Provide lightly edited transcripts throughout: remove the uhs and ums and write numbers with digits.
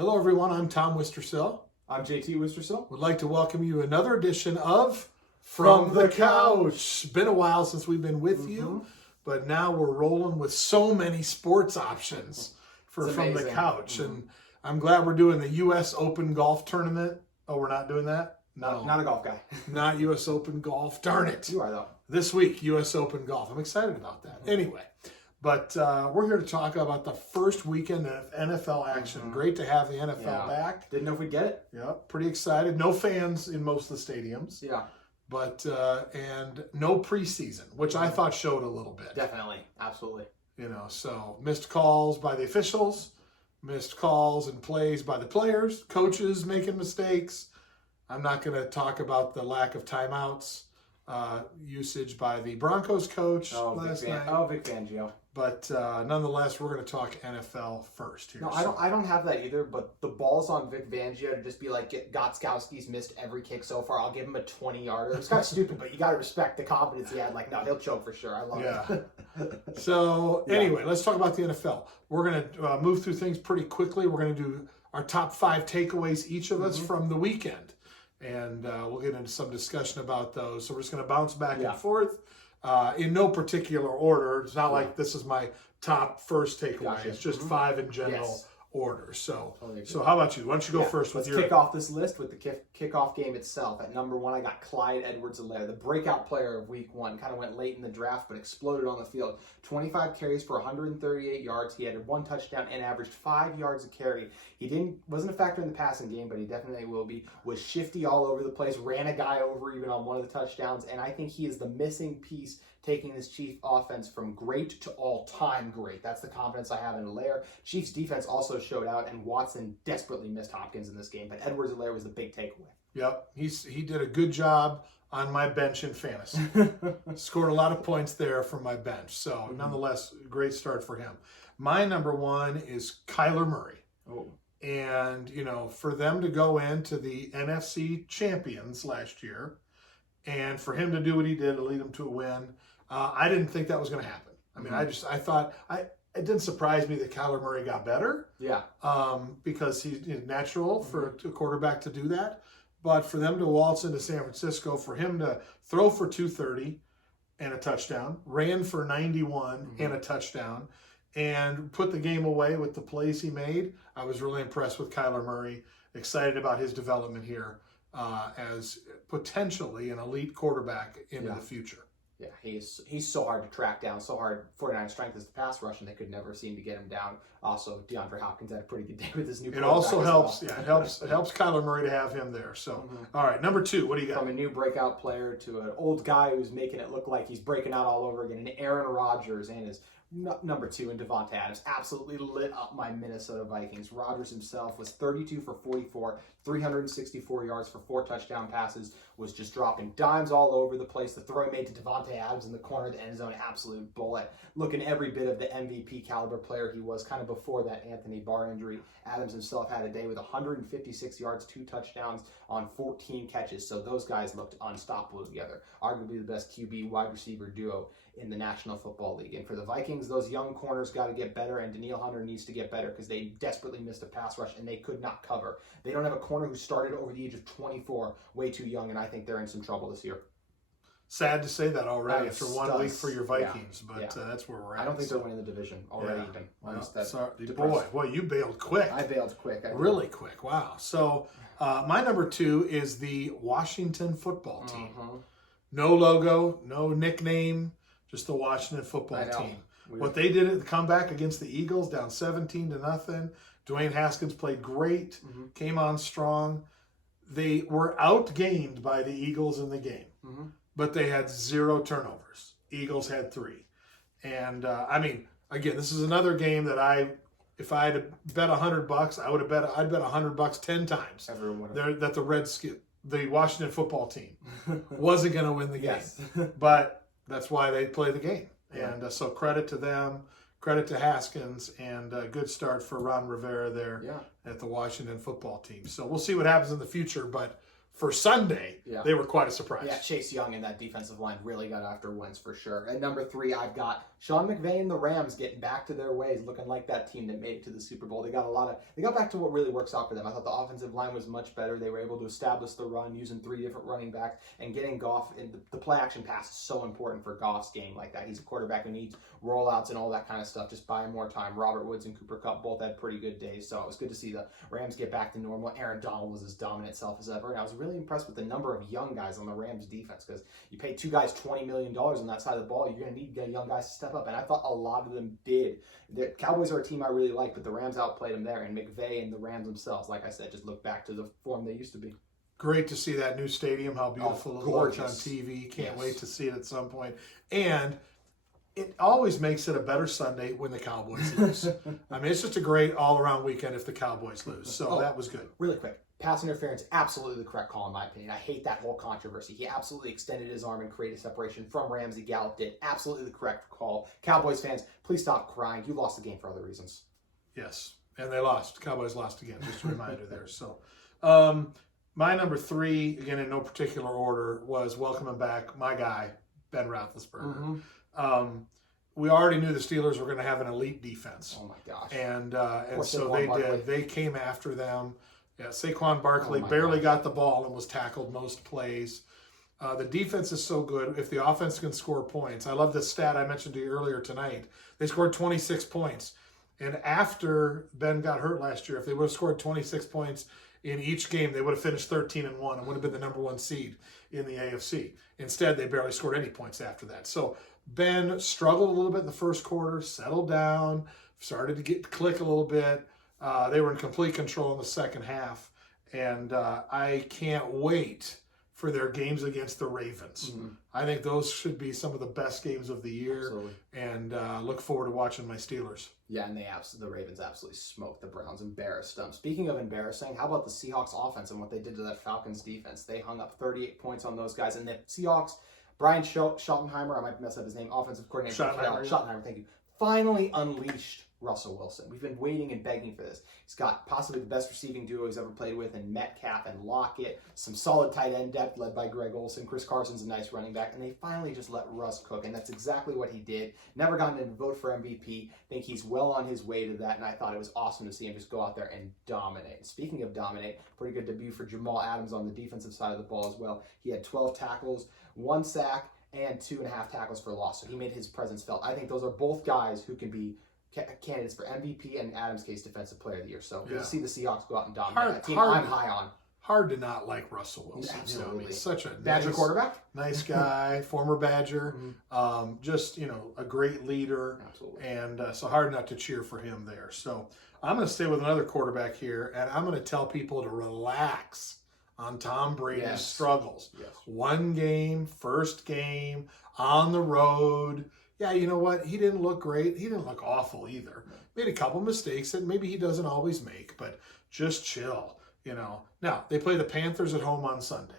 Hello, everyone. I'm Tom Wistrcill. I'm JT Wistrcill. Would like to welcome you to another edition of From the Couch. Been a while since we've been with you, but now we're rolling with so many sports options for From the Couch. And I'm glad we're doing the U.S. Open Golf Tournament. Oh, we're not doing that? No. Not a golf guy. Not U.S. Open Golf. Darn it. You are, though. This week, U.S. Open Golf. I'm excited about that. Anyway. But we're here to talk about the first weekend of NFL action. Great to have the NFL back. Didn't know if we'd get it. Yep, pretty excited. No fans in most of the stadiums. Yeah. But, and no preseason, which I thought showed a little bit. Definitely. Absolutely. You know, so missed calls by the officials, missed calls and plays by the players, coaches making mistakes. I'm not going to talk about the lack of timeouts usage by the Broncos coach last night. Oh, Vic Fangio. But nonetheless, we're going to talk NFL first here. No, I don't have that either. But the ball's on Vic Fangio to just be like, Gotskowski's missed every kick so far. I'll give him a 20-yarder. It's kind of stupid, but you got to respect the confidence he had. Like, no, he'll choke for sure. I love it. So anyway, let's talk about the NFL. We're going to move through things pretty quickly. We're going to do our top 5 takeaways, each of us, from the weekend. And we'll get into some discussion about those. So we're just going to bounce back and forth. In no particular order. It's not like this is my top first takeaway. Gotcha. It's just 5 in general order. So, so how about you? Why don't you go first with Let's kick off this list with the kickoff game itself. At number 1, I got Clyde EdwardsHelaire, the breakout player of week 1. Kind of went late in the draft, but exploded on the field. 25 carries for 138 yards. He had 1 touchdown and averaged 5 yards a carry. He wasn't a factor in the passing game, but he definitely will be. Was shifty all over the place. Ran a guy over even on one of the touchdowns, and I think he is the missing piece taking this Chief offense from great to all-time great. That's the confidence I have in Zelaire. Chiefs defense also showed out, and Watson desperately missed Hopkins in this game, but EdwardsHelaire was the big takeaway. Yep, he did a good job on my bench in fantasy. Scored a lot of points there from my bench. So nonetheless, great start for him. My number 1 is Kyler Murray. Oh. And, you know, for them to go into the NFC champions last year and for him to do what he did to lead them to a win, I didn't think that was going to happen. I mean, I thought it didn't surprise me that Kyler Murray got better. Yeah. Because he's natural for a quarterback to do that. But for them to waltz into San Francisco, for him to throw for 230 and a touchdown, ran for 91 and a touchdown, and put the game away with the plays he made, I was really impressed with Kyler Murray. Excited about his development here as potentially an elite quarterback into the future. Yeah, he's so hard to track down, so hard. 49 strength is the pass rush, and they could never seem to get him down. Also, DeAndre Hopkins had a pretty good day with his new quarterback. It also helps, it helps Kyler Murray to have him there. So, all right, number 2, what do you got? From a new breakout player to an old guy who's making it look like he's breaking out all over again, and Aaron Rodgers and his number 2 in Davante Adams absolutely lit up my Minnesota Vikings. Rodgers himself was 32 for 44, 364 yards for 4 touchdown passes, was just dropping dimes all over the place. The throw he made to Davante Adams in the corner of the end zone, absolute bullet. Looking every bit of the MVP caliber player he was kind of before that Anthony Barr injury. Adams himself had a day with 156 yards, 2 touchdowns on 14 catches. So those guys looked unstoppable together. Arguably the best QB wide receiver duo in the National Football League. And for the Vikings, those young corners got to get better, and Danielle Hunter needs to get better because they desperately missed a pass rush and they could not cover. They don't have a corner who started over the age of 24, way too young, and I think they're in some trouble this year. Sad to say that already after 1 week for your Vikings, but that's where we're at. I don't think they're winning the division already even. Boy, you bailed quick. I bailed quick. Really quick, wow. So my number 2 is the Washington football team. No logo, no nickname, just the Washington football team. What they did at the comeback against the Eagles, down 17-0. Dwayne Haskins played great, came on strong. They were outgained by the Eagles in the game, but they had 0 turnovers. Eagles had 3. And I mean, again, this is another game that if I had to bet $100, I'd bet $100 10 times that the Washington football team wasn't going to win the game. But that's why they play the game. And so credit to them, credit to Haskins, and a good start for Ron Rivera there at the Washington football team. So we'll see what happens in the future, but for Sunday, they were quite a surprise. Yeah, Chase Young and that defensive line really got after Wentz for sure. At number 3, I've got Sean McVay and the Rams getting back to their ways, looking like that team that made it to the Super Bowl. They got back to what really works out for them. I thought the offensive line was much better. They were able to establish the run using 3 different running backs and getting Goff. And the play action pass is so important for Goff's game like that. He's a quarterback who needs rollouts and all that kind of stuff. Just buy him more time. Robert Woods and Cooper Kupp both had pretty good days, so it was good to see the Rams get back to normal. Aaron Donald was as dominant self as ever, and I was really impressed with the number of young guys on the Rams defense, because you pay 2 guys $20 million on that side of the ball, you're going to need young guys to step up, and I thought a lot of them did. The Cowboys are a team I really like, but the Rams outplayed them there, and McVay and the Rams themselves, like I said, just look back to the form they used to be. Great to see that new stadium, how beautiful it looks on TV. Can't wait to see it at some point. And it always makes it a better Sunday when the Cowboys lose. I mean, it's just a great all-around weekend if the Cowboys lose. So that was good. Really quick. Pass interference, absolutely the correct call in my opinion. I hate that whole controversy. He absolutely extended his arm and created separation from Ramsey. Gallup did. Absolutely the correct call. Cowboys fans, please stop crying. You lost the game for other reasons. Yes, and they lost. Cowboys lost again. Just a reminder there. So, my number 3, again in no particular order, was welcoming back my guy, Ben Roethlisberger. We already knew the Steelers were going to have an elite defense. Oh my gosh! And so they did. They came after them. Yeah, Saquon Barkley barely got the ball and was tackled most plays. The defense is so good. If the offense can score points, I love the stat I mentioned to you earlier tonight. They scored 26 points, and after Ben got hurt last year, if they would have scored 26 points in each game, they would have finished 13-1 and would have been the number 1 seed in the AFC. Instead, they barely scored any points after that. So Ben struggled a little bit in the first quarter, settled down, started to click a little bit. They were in complete control in the second half, and I can't wait for their games against the Ravens. I think those should be some of the best games of the year. Absolutely. And look forward to watching my Steelers. Yeah, and the Ravens absolutely smoked the Browns, embarrassed them. Speaking of embarrassing, how about the Seahawks offense and what they did to that Falcons defense? They hung up 38 points on those guys, and the Seahawks, Brian Schottenheimer, I might mess up his name, offensive coordinator. Schottenheimer, thank you. Finally unleashed Russell Wilson. We've been waiting and begging for this. He's got possibly the best receiving duo he's ever played with in Metcalf and Lockett. Some solid tight end depth led by Greg Olsen. Chris Carson's a nice running back. And they finally just let Russ cook. And that's exactly what he did. Never gotten a vote for MVP. Think he's well on his way to that. And I thought it was awesome to see him just go out there and dominate. Speaking of dominate, pretty good debut for Jamal Adams on the defensive side of the ball as well. He had 12 tackles, 1 sack, and 2.5 tackles for loss. So he made his presence felt. I think those are both guys who can be candidates for MVP and in Adams' case, Defensive Player of the Year. So good to see the Seahawks go out and dominate that team. I'm high on. Hard to not like Russell Wilson. Absolutely. You know, he's such a Badger quarterback. Nice guy, former Badger. Just, a great leader. Absolutely. And so hard not to cheer for him there. So I'm going to stay with another quarterback here, and I'm going to tell people to relax on Tom Brady's struggles. Yes. 1 game, first game, on the road. Yeah, you know what? He didn't look great. He didn't look awful either. Made a couple mistakes that maybe he doesn't always make, but just chill, Now, they play the Panthers at home on Sunday,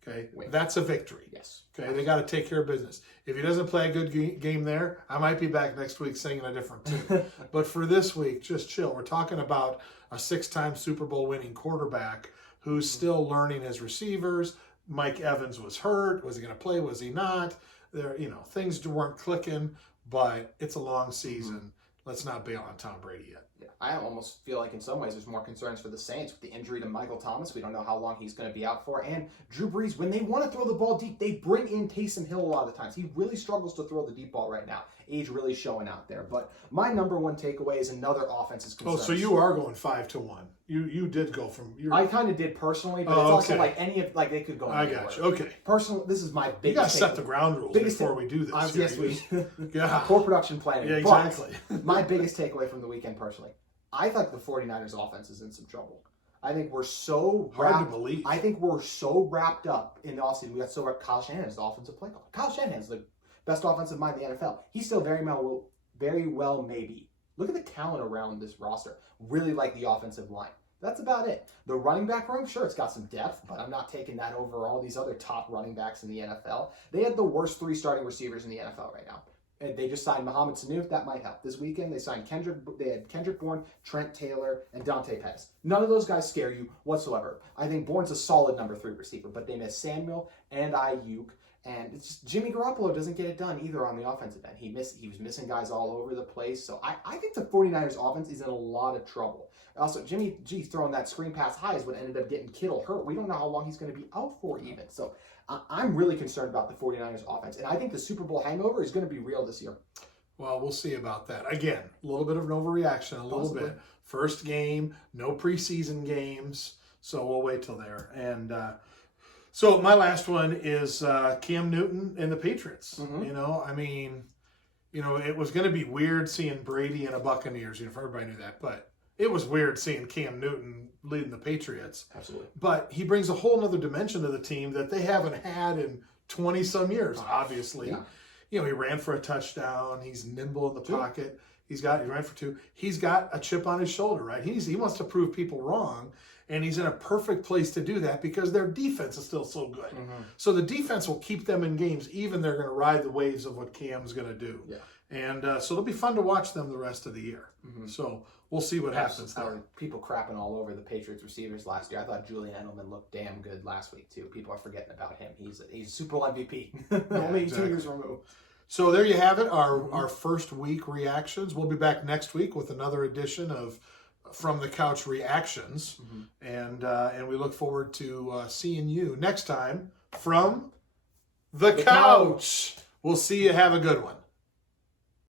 okay? That's a victory. Yes. Okay, they got to take care of business. If he doesn't play a good game there, I might be back next week singing a different tune. But for this week, just chill. We're talking about a 6-time Super Bowl winning quarterback who's still learning his receivers. Mike Evans was hurt. Was he going to play? Was he not? There, things weren't clicking, but it's a long season. Let's not bail on Tom Brady yet. Yeah. I almost feel like in some ways there's more concerns for the Saints with the injury to Michael Thomas. We don't know how long he's going to be out for. And Drew Brees, when they want to throw the ball deep, they bring in Taysom Hill a lot of the times. He really struggles to throw the deep ball right now. Age really showing out there. But my number 1 takeaway is another offense's concern. Oh, so you are going 5-1. You did go from. I kind of did personally, but it's also like they could go. I got you. Okay. Personally, this is my biggest. You got to set the ground rules before we do this. Yes, we. Poor production planning. Yeah, exactly. My biggest takeaway from the weekend, personally, I thought the 49ers offense is in some trouble. I think we're so hard to believe. I think we're so wrapped up in the offseason. We got so wrapped. Kyle Shanahan's the offensive play caller. Kyle Shanahan's the best offensive mind in the NFL. He's still very well maybe. Look at the talent around this roster. Really like the offensive line. That's about it. The running back room, sure, it's got some depth, but I'm not taking that over all these other top running backs in the NFL. They had the worst 3 starting receivers in the NFL right now. They just signed Mohamed Sanu. That might help. This weekend, they signed They had Kendrick Bourne, Trent Taylor, and Dante Pettis. None of those guys scare you whatsoever. I think Bourne's a solid number 3 receiver, but they miss Samuel and Ayuk. And it's just Jimmy Garoppolo doesn't get it done either on the offensive end. He was missing guys all over the place. So I think the 49ers offense is in a lot of trouble. Also, Jimmy G throwing that screen pass high is what ended up getting Kittle hurt. We don't know how long he's going to be out for even. So I'm really concerned about the 49ers offense. And I think the Super Bowl hangover is going to be real this year. Well, we'll see about that. Again, a little bit of an overreaction, a little bit. First game, no preseason games. So we'll wait till there. And so my last one is Cam Newton and the Patriots. You know, I mean, you know, it was going to be weird seeing Brady and a Buccaneers. You know, everybody knew that, but it was weird seeing Cam Newton leading the Patriots. Absolutely. But he brings a whole other dimension to the team that they haven't had in 20-some years, obviously. Yeah. You know, he ran for a touchdown. He's nimble in the pocket. He ran for 2. He's got a chip on his shoulder, right? He wants to prove people wrong. And he's in a perfect place to do that because their defense is still so good. So the defense will keep them in games, even they're going to ride the waves of what Cam's going to do. Yeah. And so it'll be fun to watch them the rest of the year. So we'll see what happens there. People crapping all over the Patriots receivers last year. I thought Julian Edelman looked damn good last week, too. People are forgetting about him. He's Super Bowl MVP. Only 2 years removed. So there you have it, our first week reactions. We'll be back next week with another edition of From the Couch Reactions, and we look forward to seeing you next time from the couch. We'll see you. Have a good one.